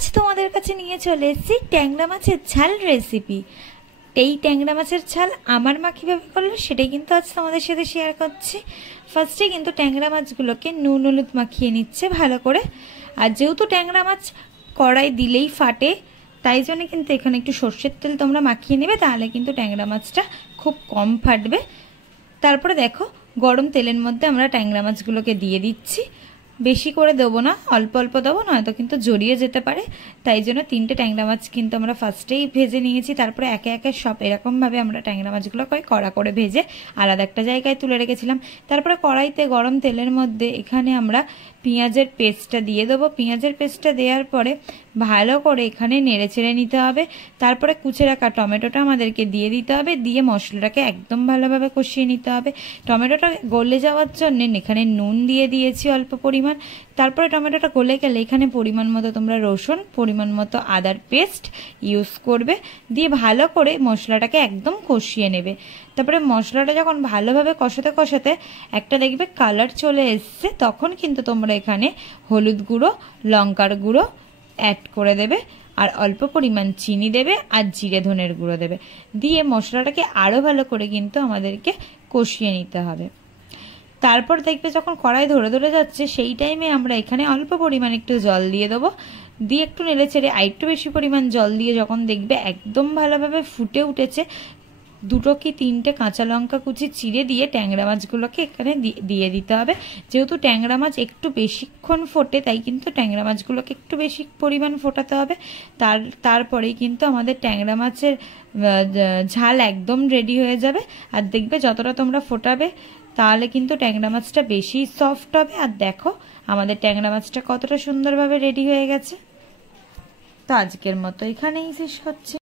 আজ তোমাদের কাছে নিয়ে চলে এসেছি ট্যাংরা মাছের ঝাল রেসিপি। এই ট্যাংরা মাছের ঝাল আমার মা কীভাবে করলো সেটাই কিন্তু আজ তোমাদের সাথে শেয়ার করছি। ফার্স্টে কিন্তু ট্যাংরা মাছগুলোকে নুন হলুদ মাখিয়ে নিচ্ছে ভালো করে। আর যেহেতু ট্যাংরা মাছ কড়াই দিলেই ফাটে, তাই জন্য কিন্তু এখানে একটু সর্ষের তেল তোমরা মাখিয়ে নেবে, তাহলে কিন্তু ট্যাংরা মাছটা খুব কম ফাটবে। তারপরে দেখো গরম তেলের মধ্যে আমরা ট্যাংরা মাছগুলোকে দিয়ে দিচ্ছি। বেশি করে দেবো না, অল্প অল্প দেবো, নয়তো কিন্তু জড়িয়ে যেতে পারে। তাই জন্য 3টে ট্যাংরা মাছ কিন্তু আমরা ফার্স্টেই ভেজে নিয়েছি। তারপরে একে একে সব এরকমভাবে আমরা ট্যাংরা মাছগুলোকে কড়া করে ভেজে আলাদা একটা জায়গায় তুলে রেখেছিলাম। তারপরে কড়াইতে গরম তেলের মধ্যে এখানে আমরা পেঁয়াজের পেস্টটা দিয়ে দেবো। পেঁয়াজের পেস্টটা দেওয়ার পরে ভালো করে এখানে নেড়ে চেড়ে নিতে হবে। তারপরে কুচে রাখা টমেটোটা আমাদেরকে দিয়ে দিতে হবে, দিয়ে মশলাটাকে একদম ভালোভাবে কষিয়ে নিতে হবে। টমেটোটা গলে যাওয়ার জন্য এখানে নুন দিয়ে দিয়েছি অল্প পরিমাণ। তারপরে টমেটোটা গলে গেলে এখানে পরিমাণ মতো তোমরা রসুন, পরিমাণ মতো আদার পেস্ট ইউজ করবে, দিয়ে ভালো করে মশলাটাকে একদম কষিয়ে নেবে। তারপরে মশলাটা যখন ভালোভাবে কষাতে কষাতে একটা দেখবে কালার চলে এসছে, তখন কিন্তু তোমরা এখানে হলুদ গুঁড়ো, লঙ্কার গুঁড়ো অ্যাড করে দেবে, আর অল্প পরিমাণ চিনি দেবে, আর জিরে ধনের গুঁড়ো দেবে। দিয়ে মশলাটাকে আরও ভালো করে কিন্তু আমাদেরকে কষিয়ে নিতে হবে। তারপর দেখবে যখন কড়াই ধরে ধরে যাচ্ছে, সেই টাইমে আমরা এখানে অল্প পরিমাণ একটু জল দিয়ে দেবো, দিয়ে একটু নেড়ে চেড়ে আরেকটু বেশি পরিমাণ জল দিয়ে যখন দেখবে একদম ভালোভাবে ফুটে উঠেছে, 2 কি 3টে কাঁচা লঙ্কা কুচি চিড়ে দিয়ে ট্যাংরা মাছগুলোকে এখানে দিয়ে দিতে হবে। যেহেতু ট্যাংরা মাছ একটু বেশিক্ষণ ফোটে, তাই কিন্তু ট্যাংরা মাছগুলোকে একটু বেশি পরিমাণ ফোটাতে হবে। তারপরেই কিন্তু আমাদের ট্যাংরা মাছের ঝাল একদম রেডি হয়ে যাবে। আর দেখবে যতটা তোমরা ফোটাবে তাহলে কিন্তু ট্যাংরা মাছটা বেশি সফট হবে। আর দেখো আমাদের ট্যাংরা মাছটা কতটা সুন্দরভাবে রেডি হয়ে গেছে। তো আজকের মতো এখানেই শেষ করছি।